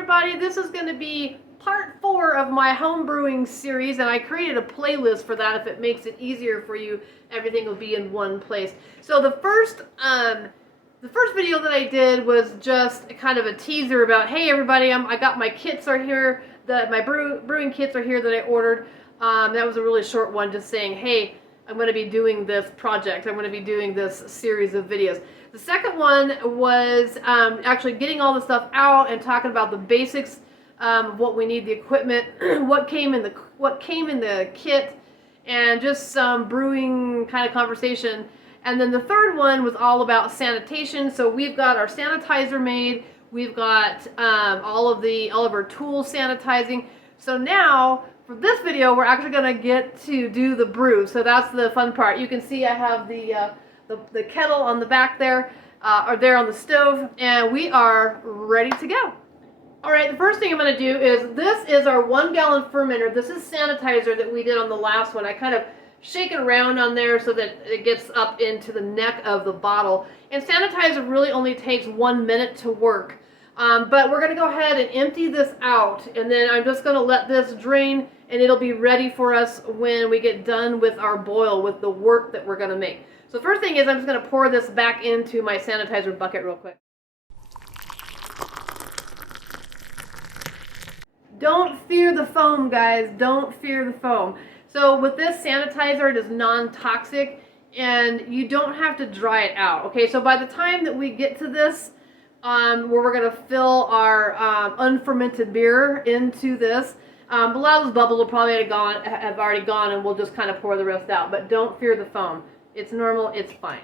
everybody, this is going to be part 4 of my homebrewing series, and I created a playlist for that. If it makes it easier for you, everything will be in one place. So the first video that I did was just kind of a teaser about, hey everybody, I got my kits are here, my brewing kits are here that I ordered. That was a really short one, just saying, hey, I'm going to be doing this project. I'm going to be doing this series of videos. The second one was actually getting all the stuff out and talking about the basics of what we need, the equipment, what came in the kit, and just some brewing kind of conversation. And then the third one was all about sanitation. So we've got our sanitizer made. We've got all of our tools sanitizing. So now for this video, we're actually going to get to do the brew. So that's the fun part. You can see I have the kettle on the back there, or there on the stove, and we are ready to go. All right, the first thing I'm going to do is, this is our 1 gallon fermenter. This is sanitizer that we did on the last one. I kind of shake it around on there so that it gets up into the neck of the bottle. And sanitizer really only takes 1 minute to work. But we're going to go ahead and empty this out, and then I'm just going to let this drain, and it'll be ready for us when we get done with our boil, with the work that we're going to make. So first thing is, I'm just going to pour this back into my sanitizer bucket real quick. Don't fear the foam, guys. Don't fear the foam. So with this sanitizer, it is non-toxic, and you don't have to dry it out. Okay, so by the time that we get to this, where we're going to fill our unfermented beer into this, a lot of those bubbles will probably have already gone, and we'll just kind of pour the rest out. But don't fear the foam. It's normal. It's fine.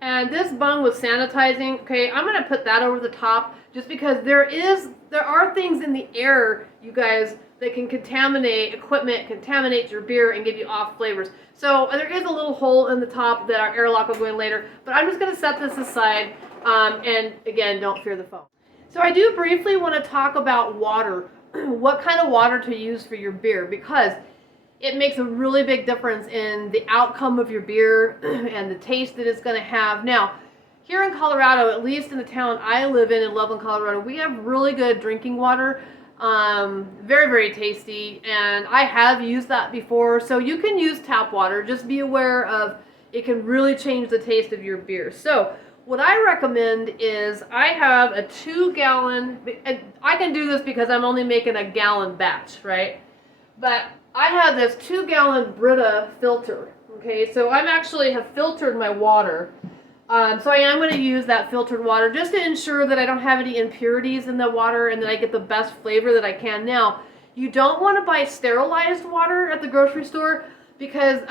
And this bung with sanitizing, okay, I'm going to put that over the top just because there are things in the air, you guys, that can contaminate equipment, contaminate your beer, and give you off flavors. So there is a little hole in the top that our airlock will go in later, but I'm just going to set this aside, and again, don't fear the foam. So I do briefly want to talk about water, what kind of water to use for your beer, because it makes a really big difference in the outcome of your beer and the taste that it's going to have. Now, here in Colorado, at least in the town I live in Loveland, Colorado, we have really good drinking water. Very, very tasty, and I have used that before. So you can use tap water. Just be aware of it can really change the taste of your beer. So what I recommend is, I have a 2-gallon, I can do this because I'm only making a gallon batch, right? But I have this 2-gallon Brita filter. Okay, so I'm actually have filtered my water. So I am going to use that filtered water just to ensure that I don't have any impurities in the water and that I get the best flavor that I can. Now, you don't want to buy sterilized water at the grocery store because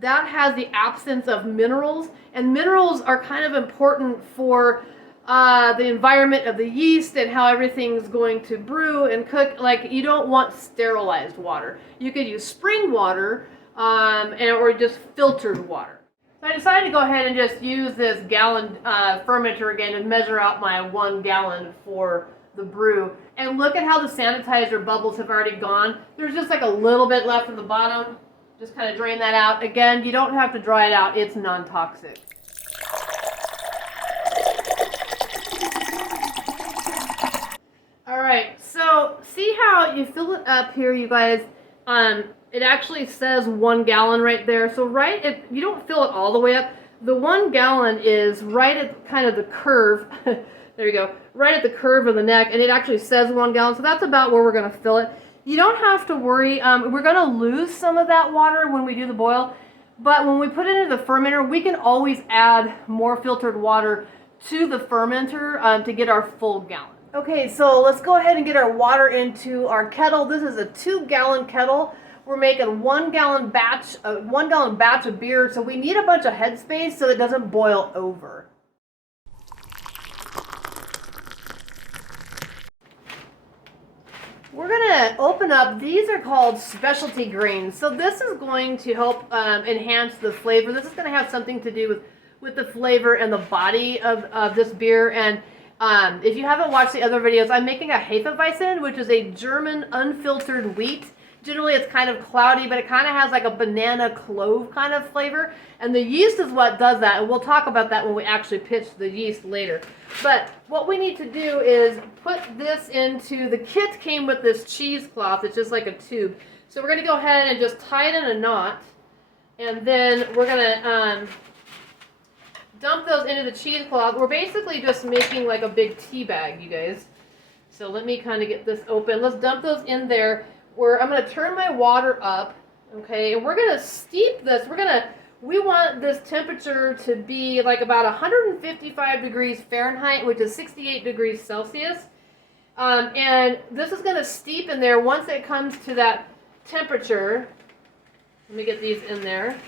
that has the absence of minerals, and minerals are kind of important for the environment of the yeast and how everything's going to brew and cook. Like, you don't want sterilized water. You could use spring water or just filtered water. So I decided to go ahead and just use this gallon fermenter again and measure out my 1 gallon for the brew. And look at how the sanitizer bubbles have already gone. There's just like a little bit left at the bottom. Just kind of drain that out. Again, you don't have to dry it out. It's non-toxic. Alright, so see how you fill it up here, you guys? It actually says 1 gallon right there. So you don't fill it all the way up. The 1 gallon is right at kind of the curve. There you go. Right at the curve of the neck, and it actually says 1 gallon. So that's about where we're going to fill it. You don't have to worry. We're going to lose some of that water when we do the boil, but when we put it into the fermenter, we can always add more filtered water to the fermenter to get our full gallon. Okay, so let's go ahead and get our water into our kettle. This is a 2-gallon kettle. We're making 1 gallon batch of beer, so we need a bunch of headspace so it doesn't boil over. We're gonna open up, these are called specialty grains. So this is going to help enhance the flavor. This is gonna have something to do with the flavor and the body of this beer. And if you haven't watched the other videos, I'm making a Hefeweizen, which is a German unfiltered wheat. Generally, it's kind of cloudy, but it kind of has like a banana clove kind of flavor. And the yeast is what does that. And we'll talk about that when we actually pitch the yeast later. But what we need to do is put this into, the kit came with this cheesecloth. It's just like a tube. So we're going to go ahead and just tie it in a knot. And then we're going to dump those into the cheesecloth. We're basically just making like a big tea bag, you guys. So let me kind of get this open. Let's dump those in there. I'm going to turn my water up, okay, and we're going to steep this. We want this temperature to be like about 155 degrees Fahrenheit, which is 68 degrees Celsius. And this is going to steep in there once it comes to that temperature. Let me get these in there.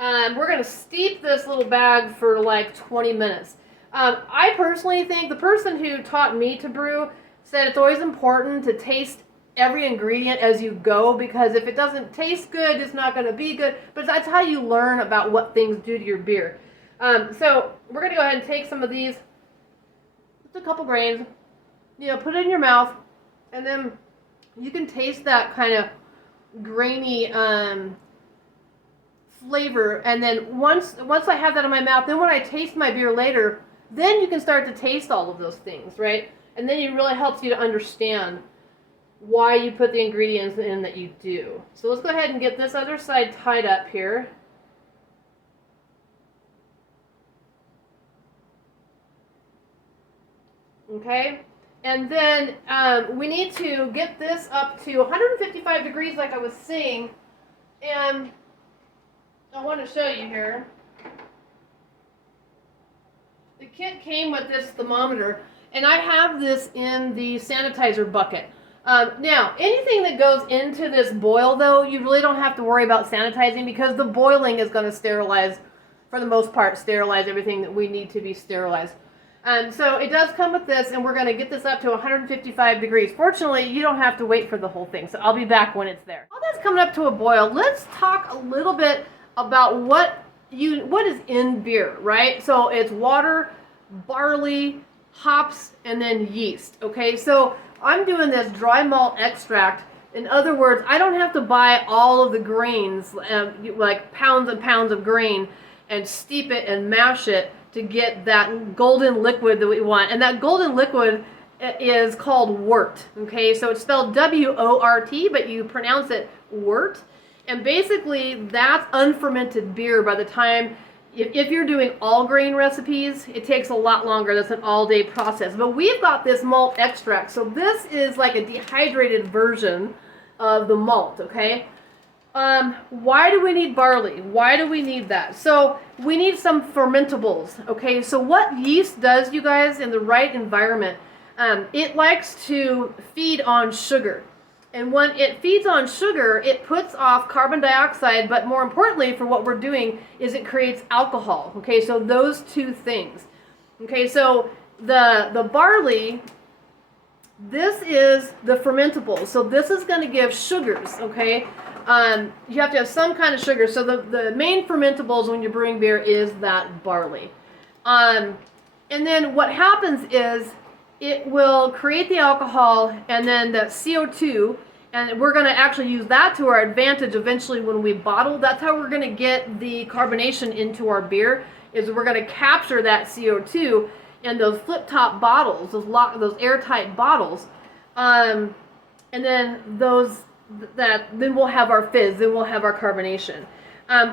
We're going to steep this little bag for like 20 minutes. I personally think the person who taught me to brew said it's always important to taste every ingredient as you go, because if it doesn't taste good, it's not going to be good. But that's how you learn about what things do to your beer. So we're going to go ahead and take some of these, just a couple grains, put it in your mouth, and then you can taste that kind of grainy flavor. And then once I have that in my mouth, then when I taste my beer later, then you can start to taste all of those things, right? And then it really helps you to understand why you put the ingredients in that you do. So let's go ahead and get this other side tied up here. Okay, and then we need to get this up to 155 degrees like I was saying, and I want to show you here. The kit came with this thermometer, and I have this in the sanitizer bucket. Now, anything that goes into this boil, though, you really don't have to worry about sanitizing, because the boiling is going to sterilize, for the most part, sterilize everything that we need to be sterilized. So it does come with this, and we're going to get this up to 155 degrees. Fortunately, you don't have to wait for the whole thing, so I'll be back when it's there. While that's coming up to a boil, let's talk a little bit about what is in beer, right? So it's water, barley, hops, and then yeast, okay? So I'm doing this dry malt extract. In other words, I don't have to buy all of the grains, like pounds and pounds of grain, and steep it and mash it to get that golden liquid that we want. And that golden liquid is called wort, okay? So it's spelled W-O-R-T, but you pronounce it wort. And basically, that's unfermented beer by the time, if you're doing all grain recipes, it takes a lot longer. That's an all-day process. But we've got this malt extract. So this is like a dehydrated version of the malt, okay? Why do we need barley? Why do we need that? So we need some fermentables, okay? So what yeast does, you guys, in the right environment, it likes to feed on sugar. And when it feeds on sugar, it puts off carbon dioxide, but more importantly for what we're doing is it creates alcohol. Okay, so those two things. Okay, so the barley, this is the fermentable. So this is going to give sugars, okay? You have to have some kind of sugar. So the main fermentables when you're brewing beer is that barley. And then what happens is it will create the alcohol and then the CO2, and we're going to actually use that to our advantage eventually when we bottle. That's how we're going to get the carbonation into our beer, is we're going to capture that CO2 in those flip-top bottles, those airtight bottles, and then then we'll have our fizz, then we'll have our carbonation.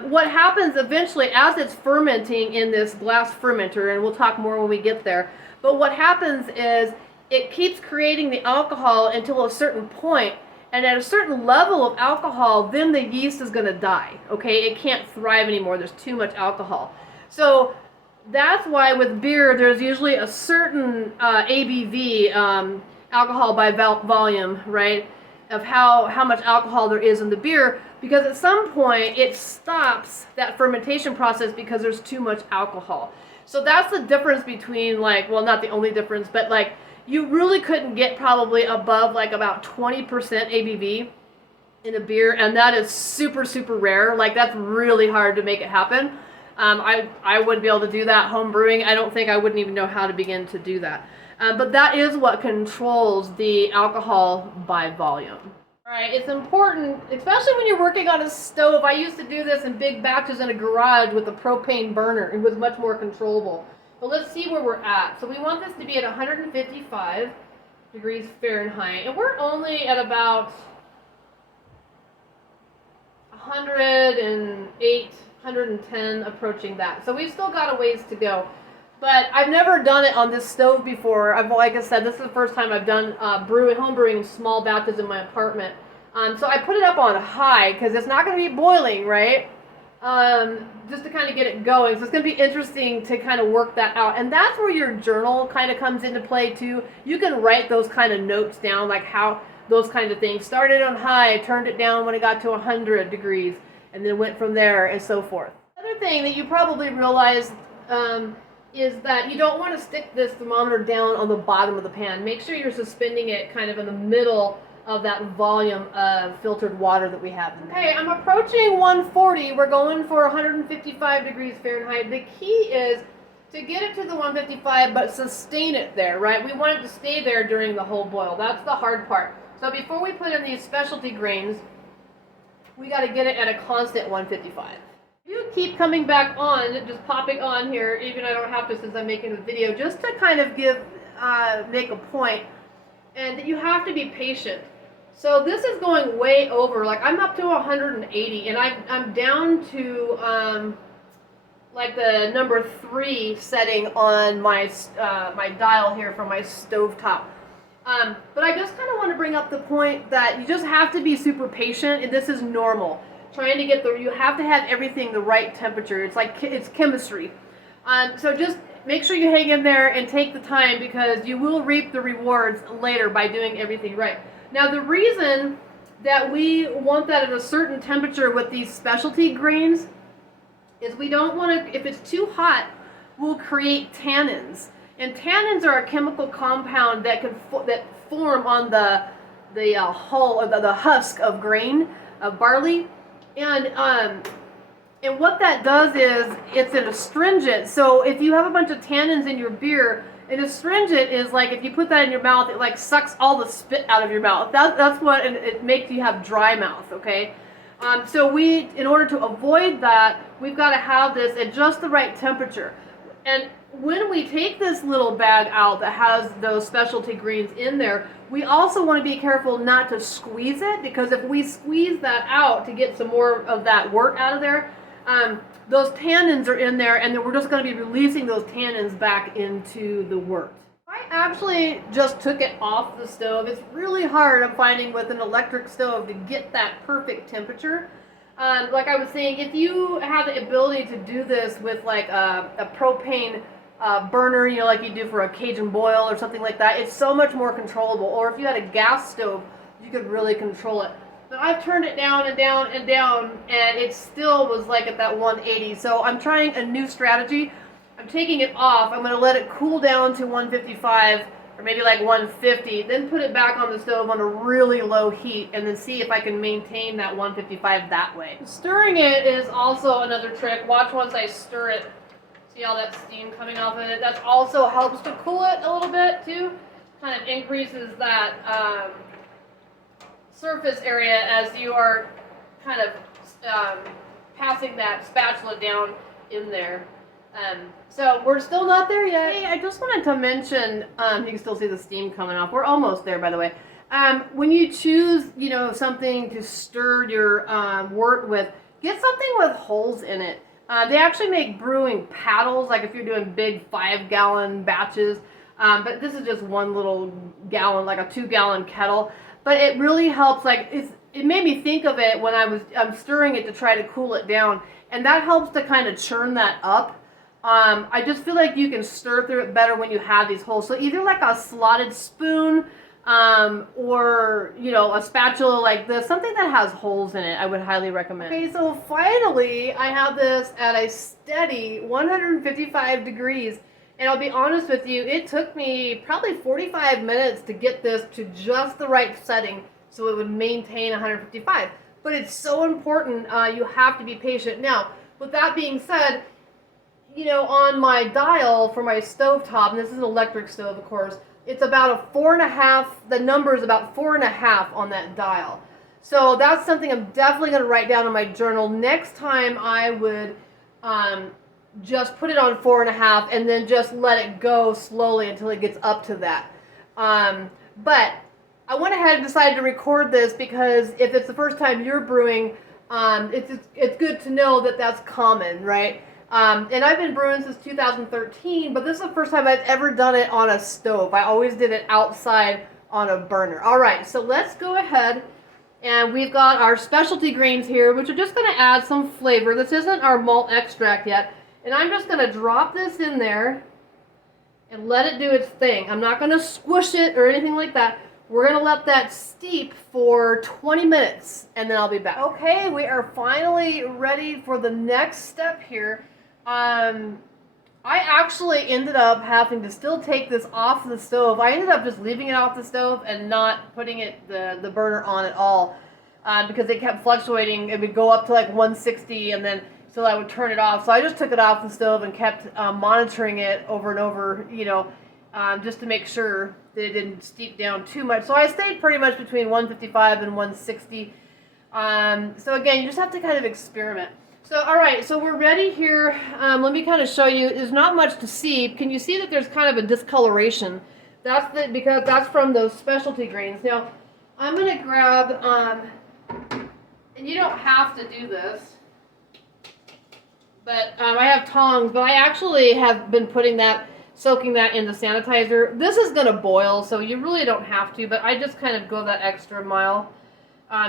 What happens eventually as it's fermenting in this glass fermenter, and we'll talk more when we get there, but what happens is it keeps creating the alcohol until a certain point, and at a certain level of alcohol, then the yeast is going to die, okay? It can't thrive anymore. There's too much alcohol. So that's why with beer, there's usually a certain ABV, alcohol by volume, right, of how much alcohol there is in the beer, because at some point it stops that fermentation process because there's too much alcohol. So that's the difference between, like, well, not the only difference, but like you really couldn't get probably above like about 20% ABV in a beer, and that is super, super rare. Like, that's really hard to make it happen. I wouldn't be able to do that home brewing. I don't think I wouldn't even know how to begin to do that. But that is what controls the alcohol by volume. Alright, it's important, especially when you're working on a stove. I used to do this in big batches in a garage with a propane burner. It was much more controllable. But let's see where we're at. So we want this to be at 155 degrees Fahrenheit. And we're only at about 108, 110, approaching that. So we've still got a ways to go. But I've never done it on this stove before. Like I said, this is the first time I've done homebrewing in small batches in my apartment. So I put it up on high because it's not going to be boiling, right? Just to kind of get it going. So it's going to be interesting to kind of work that out. And that's where your journal kind of comes into play too. You can write those kind of notes down, like how those kinds of things. Started on high, turned it down when it got to 100 degrees, and then went from there and so forth. Another thing that you probably realized is that you don't want to stick this thermometer down on the bottom of the pan. Make sure you're suspending it kind of in the middle of that volume of filtered water that we have in there. Okay, I'm approaching 140. We're going for 155 degrees Fahrenheit. The key is to get it to the 155 but sustain it there, right? We want it to stay there during the whole boil. That's the hard part. So before we put in these specialty grains, we got to get it at a constant 155. You keep coming back on, just popping on here, even I don't have to since I'm making the video, just to kind of make a point, and that you have to be patient. So this is going way over, like I'm up to 180, and I'm down to like the number 3 setting on my my dial here for my stovetop. But I just kind of want to bring up the point that you just have to be super patient, and this is normal. Trying to get you have to have everything the right temperature. It's like, it's chemistry. So just make sure you hang in there and take the time, because you will reap the rewards later by doing everything right. Now the reason that we want that at a certain temperature with these specialty grains is we don't want to, if it's too hot, we'll create tannins. And tannins are a chemical compound that form on the hull, or the husk of grain, of barley. And what that does is it's an astringent. So if you have a bunch of tannins in your beer, an astringent is like, if you put that in your mouth, it like sucks all the spit out of your mouth. That's what, and it makes you have dry mouth, okay? So in order to avoid that, we've got to have this at just the right temperature. And when we take this little bag out that has those specialty greens in there, we also want to be careful not to squeeze it, because if we squeeze that out to get some more of that wort out of there, those tannins are in there, and then we're just going to be releasing those tannins back into the wort. I actually just took it off the stove. It's really hard, I'm finding, with an electric stove to get that perfect temperature. Like I was saying, if you have the ability to do this with like a propane burner, you know, like you do for a Cajun boil or something like that, it's so much more controllable. Or if you had a gas stove, you could really control it. But I've turned it down and down and down, and it still was like at that 180. So I'm trying a new strategy. I'm taking it off. I'm going to let it cool down to 155 or maybe like 150, then put it back on the stove on a really low heat, and then see if I can maintain that 155 that way. Stirring it is also another trick. Watch once I stir it. See all that steam coming off of it? That also helps to cool it a little bit too. Kind of increases that surface area as you are kind of passing that spatula down in there. So we're still not there yet. Hey, I just wanted to mention, you can still see the steam coming off. We're almost there, by the way. When you choose, you know, something to stir your wort with, get something with holes in it. They actually make brewing paddles, like if you're doing big 5-gallon batches. But this is just one little gallon, like a 2-gallon kettle. But it really helps. Like it made me think of it when I'm stirring it to try to cool it down, and that helps to kind of churn that up. I just feel like you can stir through it better when you have these holes. So either like a slotted spoon, or, you know, a spatula like this, something that has holes in it, I would highly recommend. Okay, so finally I have this at a steady 155 degrees. And I'll be honest with you, it took me probably 45 minutes to get this to just the right setting so it would maintain 155. But it's so important, you have to be patient. Now, with that being said, you know, on my dial for my stovetop, and this is an electric stove, of course, it's about a 4.5, the number is about 4.5 on that dial. So that's something I'm definitely going to write down in my journal. Next time I would just put it on 4.5 and then just let it go slowly until it gets up to that. But I went ahead and decided to record this because if it's the first time you're brewing, it's good to know that that's common, right? And I've been brewing since 2013, but this is the first time I've ever done it on a stove. I always did it outside on a burner. All right, so let's go ahead, and we've got our specialty grains here, which are just going to add some flavor. This isn't our malt extract yet, and I'm just going to drop this in there and let it do its thing. I'm not going to squish it or anything like that. We're going to let that steep for 20 minutes, and then I'll be back. Okay, we are finally ready for the next step here. I actually ended up having to still take this off the stove. I ended up just leaving it off the stove and not putting it the burner on at all because it kept fluctuating. It would go up to like 160 and then so I would turn it off. So I just took it off the stove and kept monitoring it over and over, you know, just to make sure that it didn't steep down too much. So I stayed pretty much between 155 and 160. So again, you just have to kind of experiment. So, all right, so we're ready here. Let me kind of show you. There's not much to see. Can you see that there's kind of a discoloration? Because that's from those specialty grains. Now, I'm going to grab, and you don't have to do this, but I have tongs, but I actually have been soaking that in the sanitizer. This is going to boil, so you really don't have to, but I just kind of go that extra mile.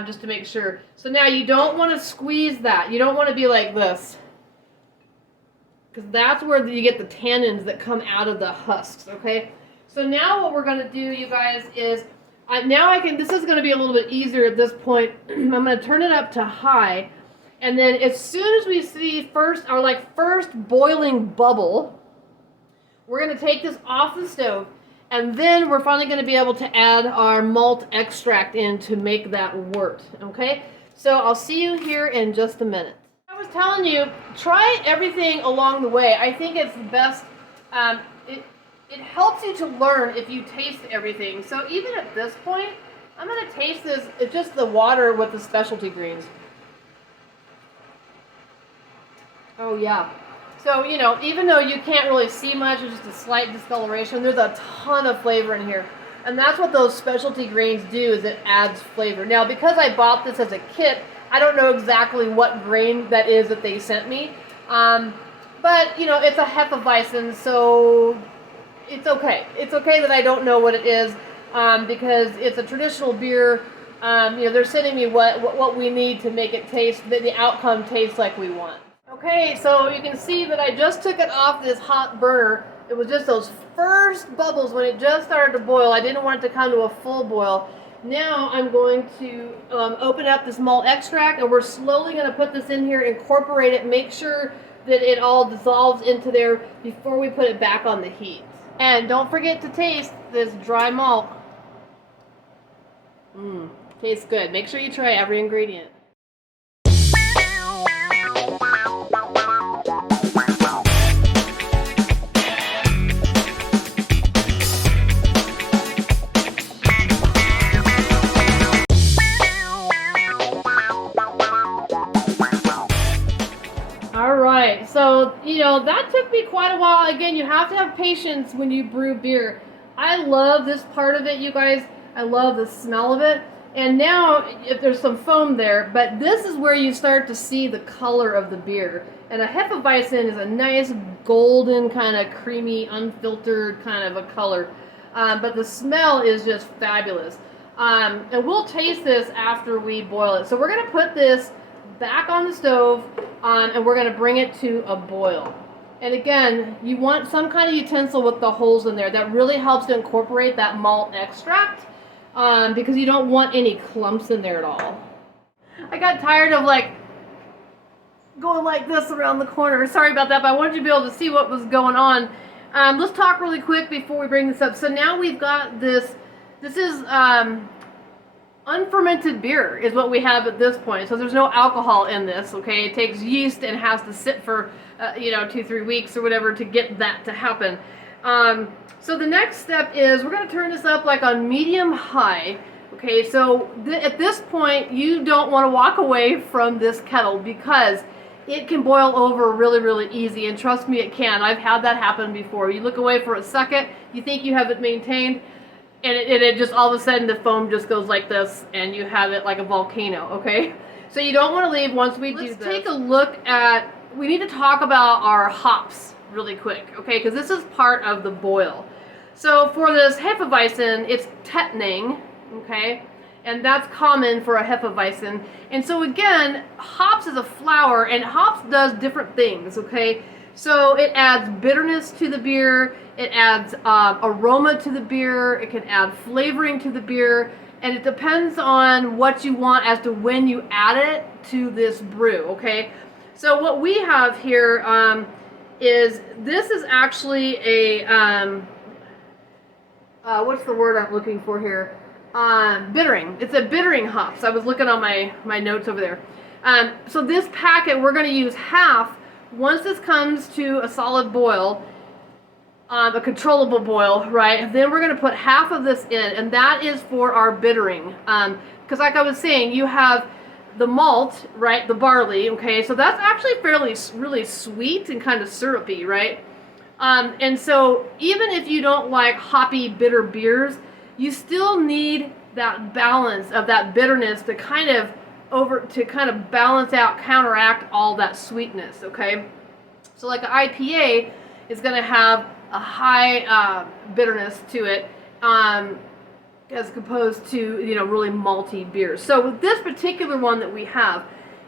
Just to make sure. So now you don't want to squeeze that. You don't want to be like this. Because that's where you get the tannins that come out of the husks, okay? So now what we're going to do, you guys, is this is going to be a little bit easier at this point. I'm going to turn it up to high. And then as soon as we see our first boiling bubble, we're going to take this off the stove. And then we're finally going to be able to add our malt extract in to make that wort, okay? So I'll see you here in just a minute. I was telling you, try everything along the way. I think it's best, it helps you to learn if you taste everything. So even at this point, I'm going to taste this, it's just the water with the specialty greens. Oh yeah. So, you know, even though you can't really see much, it's just a slight discoloration, there's a ton of flavor in here. And that's what those specialty grains do, is it adds flavor. Now, because I bought this as a kit, I don't know exactly what grain that is that they sent me. But, you know, it's a Hefeweizen, so it's okay. It's okay that I don't know what it is because it's a traditional beer. You know, they're sending me what we need to make it taste, that the outcome tastes like we want. Okay, so you can see that I just took it off this hot burner. It was just those first bubbles when it just started to boil. I didn't want it to come to a full boil. Now I'm going to open up this malt extract, and we're slowly going to put this in here, incorporate it, make sure that it all dissolves into there before we put it back on the heat. And don't forget to taste this dry malt. Tastes good. Make sure you try every ingredient. Alright, so, you know, that took me quite a while. Again, you have to have patience when you brew beer. I love this part of it, you guys. I love the smell of it. And now, if there's some foam there, but this is where you start to see the color of the beer. And a Hefeweizen is a nice golden, kind of creamy, unfiltered kind of a color. But the smell is just fabulous. And we'll taste this after we boil it. So we're going to put this back on the stove, and we're going to bring it to a boil. And again, you want some kind of utensil with the holes in there. That really helps to incorporate that malt extract, because you don't want any clumps in there at all. I got tired of like going like this around the corner. Sorry about that, but I wanted you to be able to see what was going on. Let's talk really quick before we bring this up. So now we've got this. This is unfermented beer is what we have at this point. So there's no alcohol in this, okay? It takes yeast and has to sit for, 2-3 weeks or whatever to get that to happen. So the next step is we're going to turn this up like on medium high. Okay, so at this point, you don't want to walk away from this kettle because it can boil over really, really easy. And trust me, it can. I've had that happen before. You look away for a second, you think you have it maintained, and it just all of a sudden the foam just goes like this, and you have it like a volcano, okay? So you don't want to leave once we do this. Let's take a look at, we need to talk about our hops really quick, okay? Because this is part of the boil. So for this Hefeweizen, it's Tettnang, okay? And that's common for a Hefeweizen. And so again, hops is a flower, and hops does different things, okay? So it adds bitterness to the beer, it adds aroma to the beer, it can add flavoring to the beer, and it depends on what you want as to when you add it to this brew, okay? So what we have here is, this is actually a, what's the word I'm looking for here? Bittering. It's a bittering hops. I was looking on my notes over there. So this packet, we're going to use half. Once this comes to a solid boil, a controllable boil, right, then we're going to put half of this in, and that is for our bittering. Because like I was saying, you have the malt, right, the barley, okay, so that's actually fairly, really sweet and kind of syrupy, right? And so even if you don't like hoppy, bitter beers, you still need that balance of that bitterness to kind of balance out, counteract all that sweetness, okay? So like an IPA is going to have a high bitterness to it as opposed to, you know, really malty beers. So with this particular one that we have,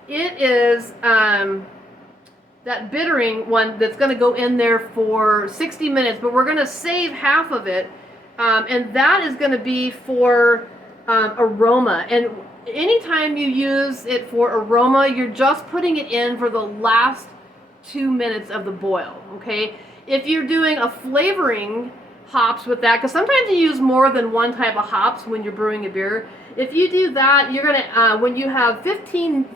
it is that bittering one that's going to go in there for 60 minutes, but we're going to save half of it, and that is going to be for aroma. And anytime you use it for aroma, you're just putting it in for the last 2 minutes of the boil, okay? If you're doing a flavoring hops with that, because sometimes you use more than one type of hops when you're brewing a beer. If you do that, you're gonna when you have 15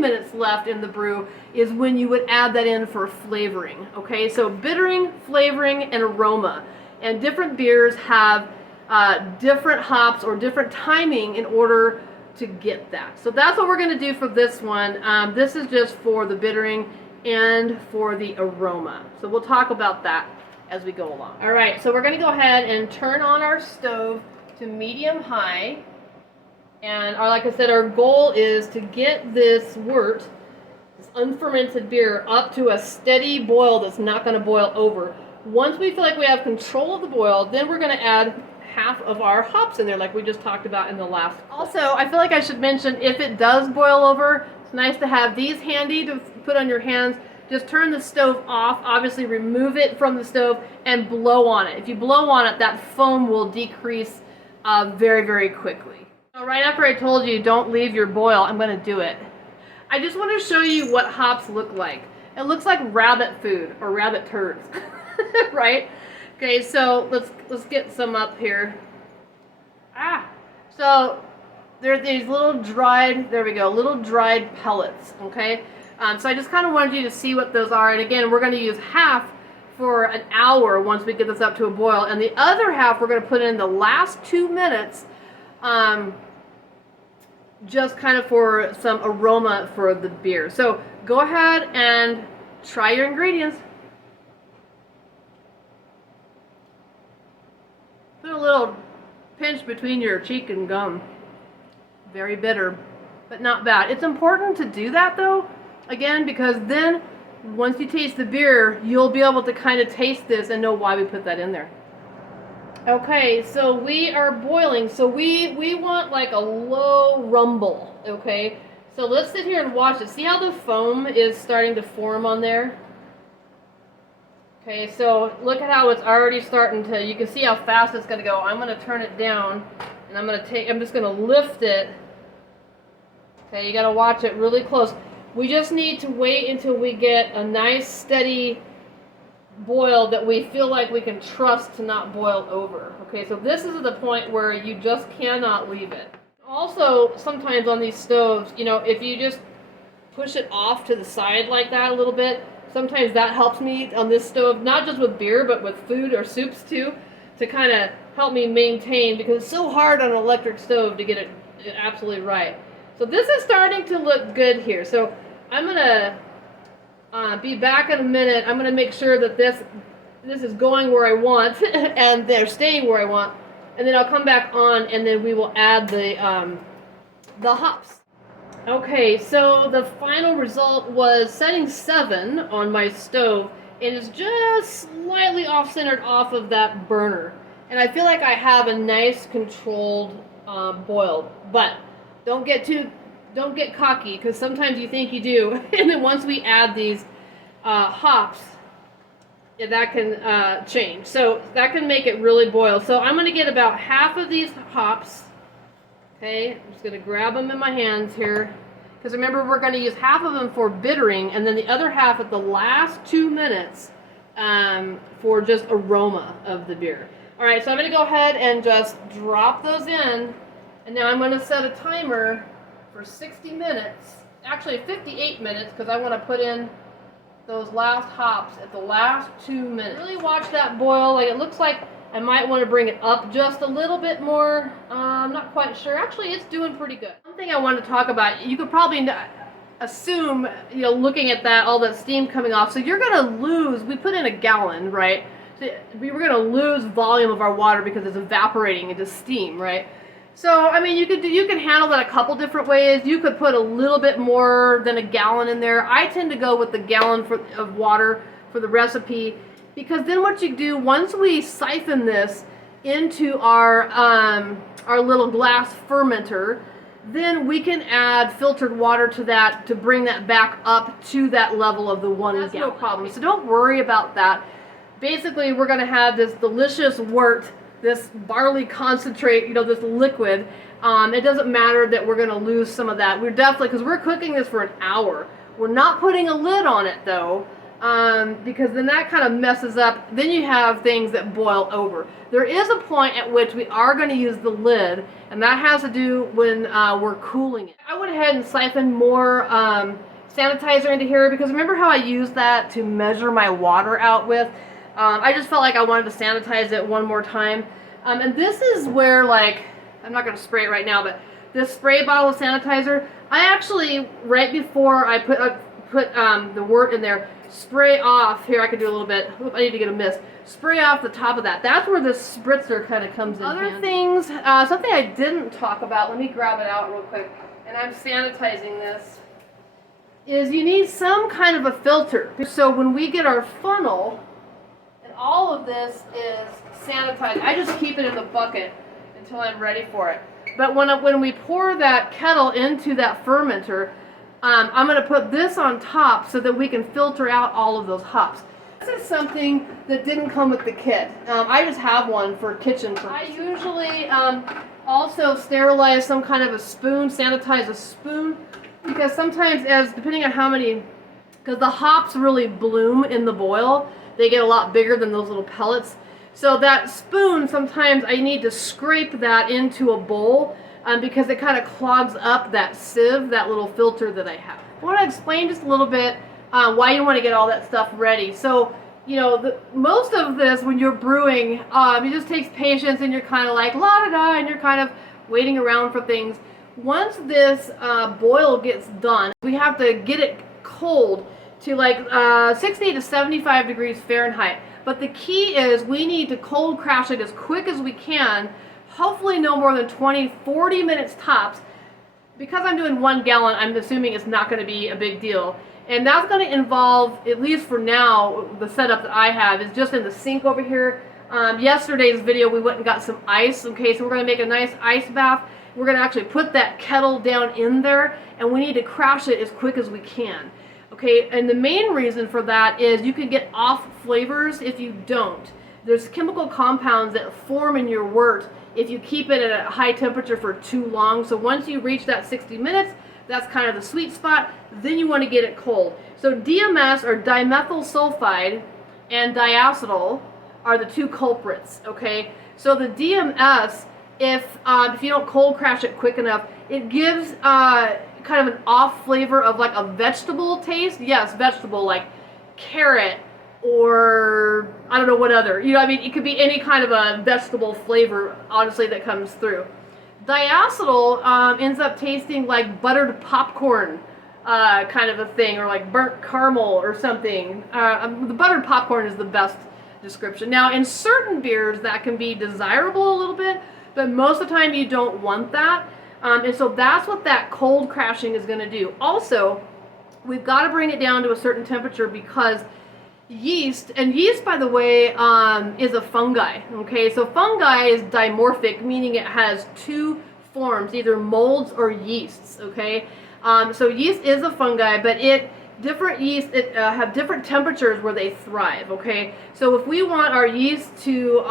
minutes left in the brew is when you would add that in for flavoring, okay? So bittering, flavoring, and aroma. And different beers have different hops or different timing in order to get that. So that's what we're going to do for this one. This is just for the bittering and for the aroma. So we'll talk about that as we go along. All right, so we're going to go ahead and turn on our stove to medium-high. And like I said, our goal is to get this wort, this unfermented beer, up to a steady boil that's not going to boil over. Once we feel like we have control of the boil, then we're going to add half of our hops in there like we just talked about in the last. Also, I feel like I should mention, if it does boil over, it's nice to have these handy to put on your hands. Just turn the stove off, obviously remove it from the stove, and blow on it. If you blow on it, that foam will decrease very, very quickly. So right after I told you don't leave your boil, I'm going to do it. I just want to show you what hops look like. It looks like rabbit food or rabbit turds, right? Okay, so let's get some up here. So there are these little dried, there we go, little dried pellets, okay? So I just kind of wanted you to see what those are. And again, we're going to use half for an hour once we get this up to a boil. And the other half we're going to put in the last 2 minutes, just kind of for some aroma for the beer. So go ahead and try your ingredients. Put a little pinch between your cheek and gum. Very bitter, but not bad. It's important to do that though, again, because then once you taste the beer, you'll be able to kind of taste this and know why we put that in there. Okay, so we are boiling. So we want like a low rumble, okay? So let's sit here and watch it. See how the foam is starting to form on there? Okay, so look at how it's already starting to, you can see how fast it's going to go. I'm going to turn it down, and I'm just going to lift it. Okay, you got to watch it really close. We just need to wait until we get a nice steady boil that we feel like we can trust to not boil over. Okay, so this is the point where you just cannot leave it. Also, sometimes on these stoves, you know, if you just push it off to the side like that a little bit, sometimes that helps me on this stove, not just with beer, but with food or soups too, to kind of help me maintain, because it's so hard on an electric stove to get it absolutely right. So this is starting to look good here. So I'm gonna be back in a minute. I'm gonna make sure that this is going where I want and they're staying where I want, and then I'll come back on and then we will add the hops. Okay, so the final result was setting 7 on my stove, and it's just slightly off-centered off of that burner. And I feel like I have a nice controlled boil, but don't get cocky, because sometimes you think you do, and then once we add these hops, that can change. So that can make it really boil. So I'm going to get about half of these hops. Okay, I'm just going to grab them in my hands here. Because remember, we're going to use half of them for bittering, and then the other half at the last 2 minutes for just aroma of the beer. All right, so I'm going to go ahead and just drop those in. And now I'm going to set a timer for 60 minutes. Actually, 58 minutes, because I want to put in those last hops at the last 2 minutes. Really watch that boil. Like, it looks like I might want to bring it up just a little bit more. I'm not quite sure. Actually, it's doing pretty good. One thing I want to talk about, you could probably assume, you know, looking at that, all that steam coming off. So you're going to lose, we put in a gallon, right? So we were going to lose volume of our water because it's evaporating into steam, right? So, I mean, you can handle that a couple different ways. You could put a little bit more than a gallon in there. I tend to go with the gallon of water for the recipe, because then what you do, once we siphon this into our little glass fermenter, then we can add filtered water to that to bring that back up to that level of the 1 gallon. That's no problem. So don't worry about that. Basically, we're going to have this delicious wort, this barley concentrate, you know, this liquid. It doesn't matter that we're going to lose some of that. We're definitely, because we're cooking this for an hour. We're not putting a lid on it though, because then that kind of messes up. Then you have things that boil over. There is a point at which we are going to use the lid, and that has to do when we're cooling it. I went ahead and siphoned more sanitizer into here, because remember how I used that to measure my water out with? I just felt like I wanted to sanitize it one more time. And this is where, like, I'm not going to spray it right now, but this spray bottle of sanitizer, I actually, right before I put the wort in there, spray off, here I can do a little bit, I need to get a mist, spray off the top of that. That's where this spritzer kind of comes in. Other things, something I didn't talk about, let me grab it out real quick, and I'm sanitizing this, is you need some kind of a filter. So when we get our funnel, all of this is sanitized, I just keep it in the bucket until I'm ready for it. But when we pour that kettle into that fermenter, I'm going to put this on top so that we can filter out all of those hops. This is something that didn't come with the kit. I just have one for kitchen purposes. I usually also sterilize some kind of a spoon, sanitize a spoon, because sometimes, depending on how many, because the hops really bloom in the boil, they get a lot bigger than those little pellets. So that spoon, sometimes I need to scrape that into a bowl because it kind of clogs up that sieve, that little filter that I have. I want to explain just a little bit why you want to get all that stuff ready. So, you know, most of this, when you're brewing, it just takes patience, and you're kind of like la-da-da, and you're kind of waiting around for things. Once this boil gets done, we have to get it cold to like 60 to 75 degrees Fahrenheit. But the key is we need to cold crash it as quick as we can, hopefully no more than 20-40 minutes tops. Because I'm doing 1 gallon, I'm assuming it's not going to be a big deal. And that's going to involve, at least for now, the setup that I have is just in the sink over here. Yesterday's video, we went and got some ice. Okay, so we're going to make a nice ice bath. We're going to actually put that kettle down in there, and we need to crash it as quick as we can. Okay, and the main reason for that is you can get off flavors if you don't. There's chemical compounds that form in your wort if you keep it at a high temperature for too long. So once you reach that 60 minutes, that's kind of the sweet spot. Then you want to get it cold. So DMS, or dimethyl sulfide, and diacetyl are the two culprits. Okay, so the DMS, if you don't cold crash it quick enough, it gives kind of an off flavor of like a vegetable taste. Yes, vegetable, like carrot or I don't know what other. You know, I mean, it could be any kind of a vegetable flavor, honestly, that comes through. Diacetyl ends up tasting like buttered popcorn kind of a thing, or like burnt caramel or something. The buttered popcorn is the best description. Now, in certain beers, that can be desirable a little bit, but most of the time you don't want that. And so that's what that cold crashing is going to do. Also, we've got to bring it down to a certain temperature because yeast, and yeast, by the way, is a fungi. Okay, so fungi is dimorphic, meaning it has two forms, either molds or yeasts. Okay, so yeast is a fungi, but different yeast have different temperatures where they thrive. Okay, so if we want our yeast to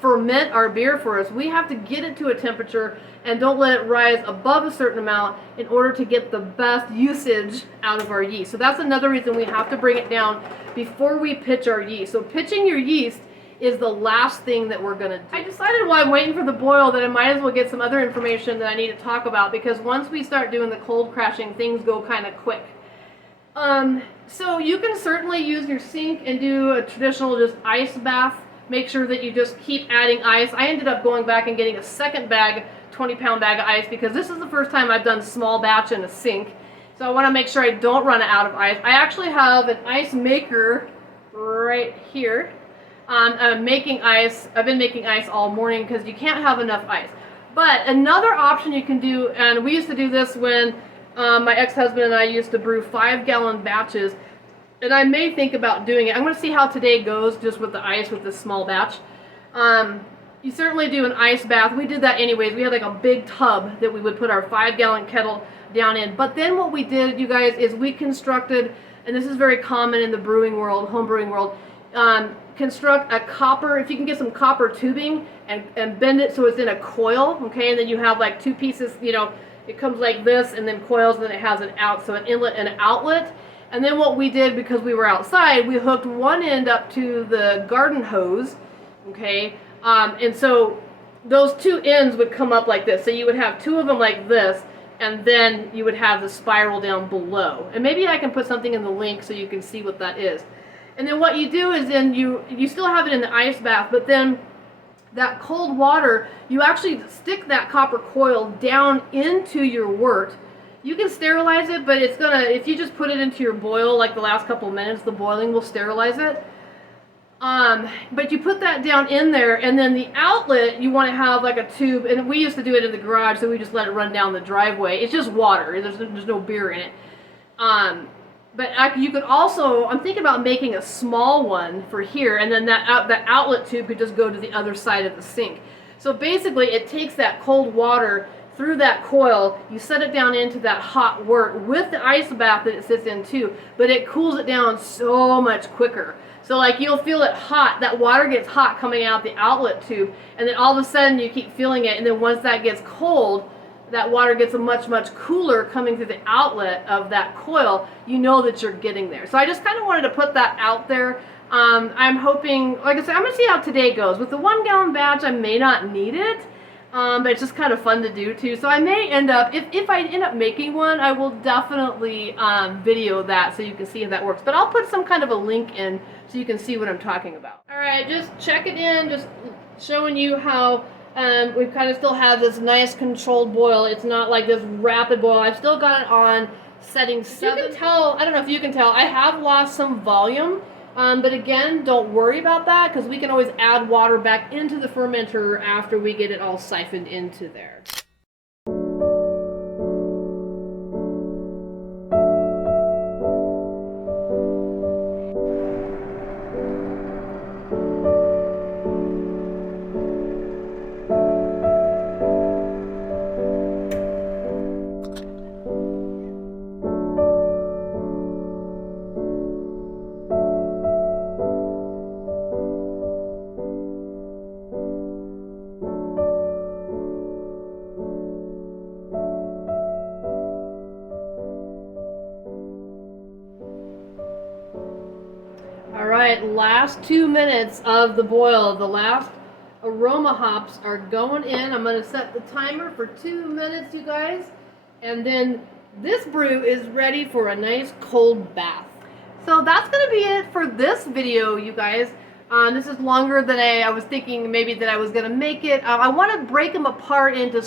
ferment our beer for us, we have to get it to a temperature and don't let it rise above a certain amount in order to get the best usage out of our yeast. So that's another reason we have to bring it down before we pitch our yeast. So pitching your yeast is the last thing that we're gonna do. I decided while I'm waiting for the boil that I might as well get some other information that I need to talk about, because once we start doing the cold crashing, things go kind of quick. So you can certainly use your sink and do a traditional just ice bath. Make sure that you just keep adding ice. I ended up going back and getting a second bag, 20-pound bag of ice, because this is the first time I've done small batch in a sink. So I want to make sure I don't run out of ice. I actually have an ice maker right here. I'm making ice. I've been making ice all morning because you can't have enough ice. But another option you can do, and we used to do this when my ex-husband and I used to brew 5-gallon batches, and I may think about doing it. I'm going to see how today goes just with the ice with this small batch. You certainly do an ice bath. We did that anyways. We had like a big tub that we would put our 5-gallon kettle down in. But then what we did, you guys, is we constructed, and this is very common in the brewing world, homebrewing world, construct a copper, if you can get some copper tubing and bend it so it's in a coil, okay, and then you have like two pieces, you know, it comes like this and then coils, and then it has an out, so an inlet and an outlet. And then what we did, because we were outside, we hooked one end up to the garden hose, okay, and so those two ends would come up like this. So you would have two of them like this, and then you would have the spiral down below. And maybe I can put something in the link so you can see what that is. And then what you do is then you still have it in the ice bath, but then that cold water, you actually stick that copper coil down into your wort. You can sterilize it, but it's gonna, if you just put it into your boil like the last couple of minutes, the boiling will sterilize it. But you put that down in there, and then the outlet, you want to have like a tube, and we used to do it in the garage, so we just let it run down the driveway. It's just water, there's no beer in it. But you could also, I'm thinking about making a small one for here, and then that outlet tube could just go to the other side of the sink. So basically it takes that cold water through that coil, you set it down into that hot wort with the ice bath that it sits in too, but it cools it down so much quicker. So like you'll feel it hot, that water gets hot coming out the outlet tube, and then all of a sudden you keep feeling it, and then once that gets cold, that water gets much cooler coming through the outlet of that coil, you know that you're getting there. So I just kind of wanted to put that out there. I'm hoping, like I said, I'm going to see how today goes. With the 1-gallon batch, I may not need it, but it's just kind of fun to do too. So I may end up, if I end up making one, I will definitely video that so you can see if that works. But I'll put some kind of a link in so you can see what I'm talking about. All right, just check it in, just showing you how we kind of still have this nice controlled boil. It's not like this rapid boil. I've still got it on setting 7. You can tell, I don't know if you can tell, I have lost some volume. But again, don't worry about that, because we can always add water back into the fermenter after we get it all siphoned into there. Alright, last 2 minutes of the boil. The last aroma hops are going in. I'm going to set the timer for 2 minutes, you guys. And then this brew is ready for a nice cold bath. So that's going to be it for this video, you guys. This is longer than I was thinking maybe that I was going to make it. I want to break them apart into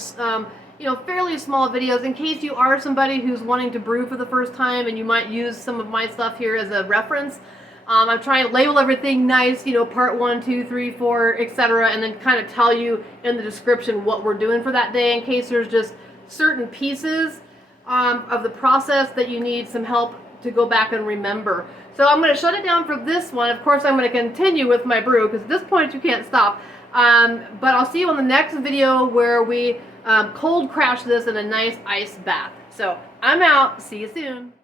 fairly small videos in case you are somebody who's wanting to brew for the first time and you might use some of my stuff here as a reference. I'm trying to label everything nice, part 1, 2, 3, 4, etc., and then kind of tell you in the description what we're doing for that day in case there's just certain pieces of the process that you need some help to go back and remember. So I'm going to shut it down for this one. Of course, I'm going to continue with my brew because at this point you can't stop. But I'll see you on the next video where we cold crash this in a nice ice bath. So I'm out. See you soon.